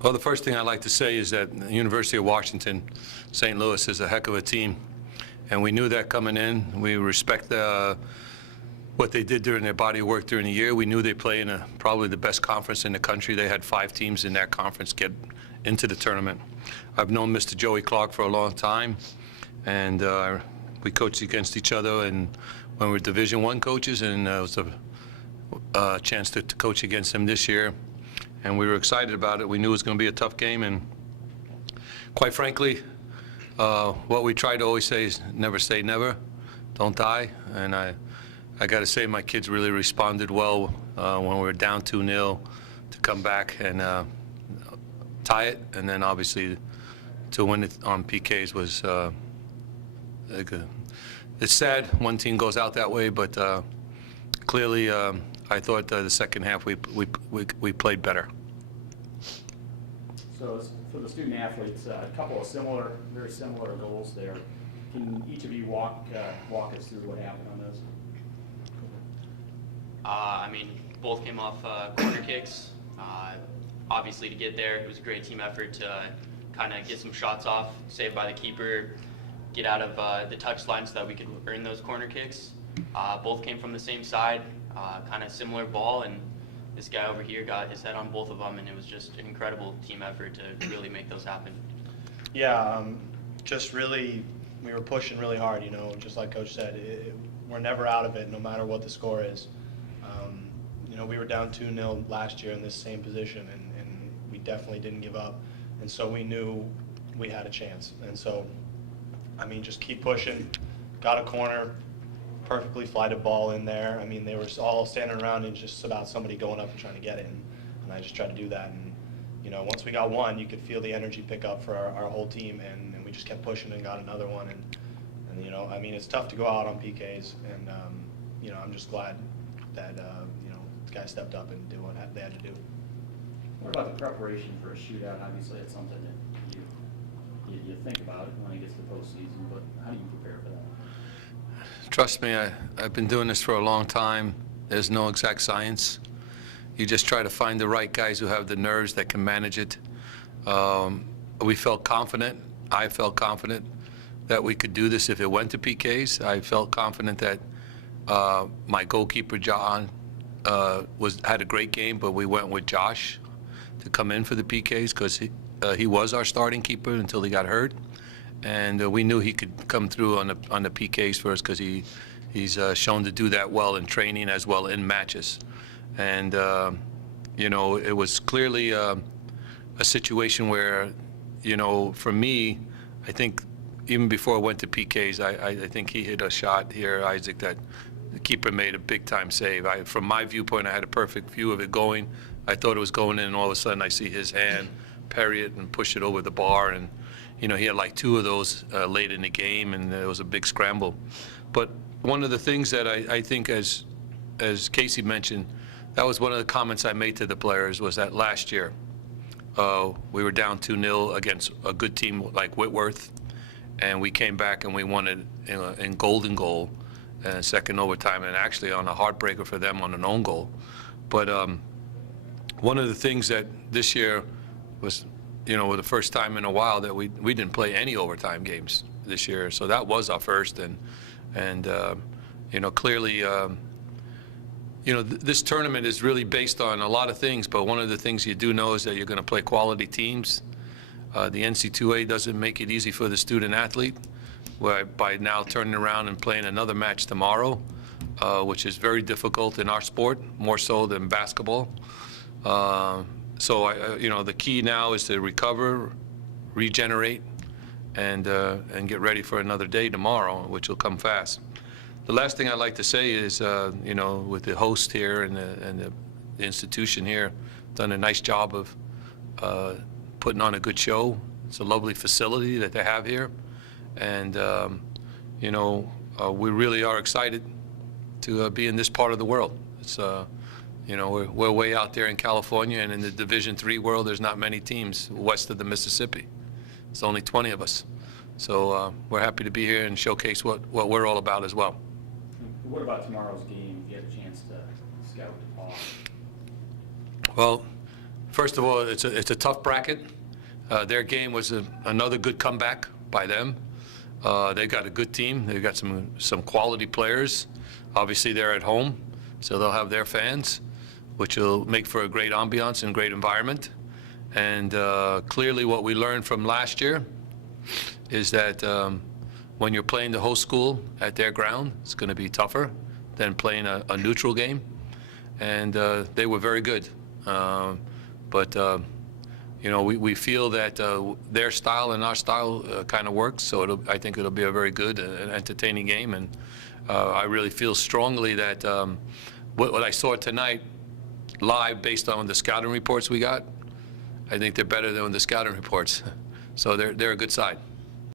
Well, the first thing I'd like to say is that the University of Washington, St. Louis is a heck of a team, and we knew that coming in. We respect what they did during their body of work during the year. We knew they play in probably the best conference in the country. They had 5 teams in that conference get into the tournament. I've known Mr. Joey Clark for a long time, and we coached against each other and when we were Division I coaches, and it was a chance to coach against him this year. And we were excited about it. We knew it was going to be a tough game, and quite frankly, what we try to always say is never say never, don't die. And I got to say my kids really responded well when we were down 2-0 to come back and tie it, and then obviously to win it on PKs was it's sad one team goes out that way, but clearly I thought the second half we played better. So for the student athletes, a couple of very similar goals there. Can each of you walk us through what happened on those? I mean, both came off corner kicks. Obviously, to get there, it was a great team effort to kind of get some shots off, saved by the keeper, get out of the touchline so that we could earn those corner kicks. Both came from the same side, kind of similar ball, and this guy over here got his head on both of them, and it was just an incredible team effort to really make those happen. Yeah, just really, we were pushing really hard, just like Coach said. We're never out of it, no matter what the score is. We were down 2-0 last year in this same position, and we definitely didn't give up. And so we knew we had a chance. And so, I mean, just keep pushing. Got a corner, perfectly flighted ball in there. I mean, they were all standing around and just about somebody going up and trying to get it. And I just tried to do that. And, once we got one, you could feel the energy pick up for our whole team. And we just kept pushing and got another one. And I mean, it's tough to go out on PKs. And, I'm just glad that, the guys stepped up and did what they had to do. What about the preparation for a shootout? Obviously, it's something that you think about when it gets to postseason, but how do you prepare for that? Trust me, I've been doing this for a long time. There's no exact science. You just try to find the right guys who have the nerves that can manage it. We felt confident. I felt confident that we could do this if it went to PKs. I felt confident that my goalkeeper, John, had a great game, but we went with Josh to come in for the PKs because he was our starting keeper until he got hurt, and we knew he could come through on the PKs for us because he's shown to do that well in training as well in matches. And it was clearly a situation where, for me, I think even before I went to PKs, I think he hit a shot here, Isaac, that the keeper made a big-time save. From my viewpoint, I had a perfect view of it going. I thought it was going in, and all of a sudden I see his hand parry it and push it over the bar. And, he had like 2 of those late in the game, and it was a big scramble. But one of the things that I think, as Casey mentioned, that was one of the comments I made to the players, was that last year we were down 2-0 against a good team like Whitworth, and we came back and we won it in golden goal. Second overtime, and actually on a heartbreaker for them on an own goal. But one of the things that this year was, the first time in a while that we didn't play any overtime games this year. So that was our first, and clearly, this tournament is really based on a lot of things. But one of the things you do know is that you're going to play quality teams. The NCAA doesn't make it easy for the student athlete. By now turning around and playing another match tomorrow, which is very difficult in our sport, more so than basketball. So the key now is to recover, regenerate, and get ready for another day tomorrow, which will come fast. The last thing I'd like to say is, with the host here and the institution here, done a nice job of putting on a good show. It's a lovely facility that they have here. And, we really are excited to be in this part of the world. It's, we're way out there in California, and in the Division III world, there's not many teams west of the Mississippi. It's only 20 of us. So we're happy to be here and showcase what we're all about as well. What about tomorrow's game? If you had a chance to scout off? Well, First of all, it's a tough bracket. Their game was another good comeback by them. They've got a good team. They've got some quality players. Obviously, they're at home, so they'll have their fans, which will make for a great ambiance and great environment. And clearly what we learned from last year is that when you're playing the host school at their ground, it's going to be tougher than playing a neutral game. And they were very good. But you know, we feel that their style and our style kind of works, so I think it'll be a very good and entertaining game. And I really feel strongly that what I saw tonight live, based on the scouting reports we got, I think they're better than the scouting reports. So they're a good side.